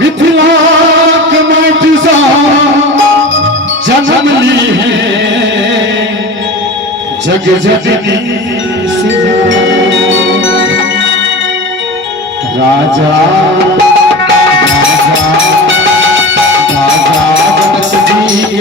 मिथिला के माटी सा जन्म ली है जग जननी राजा राजा राजा बनस्पति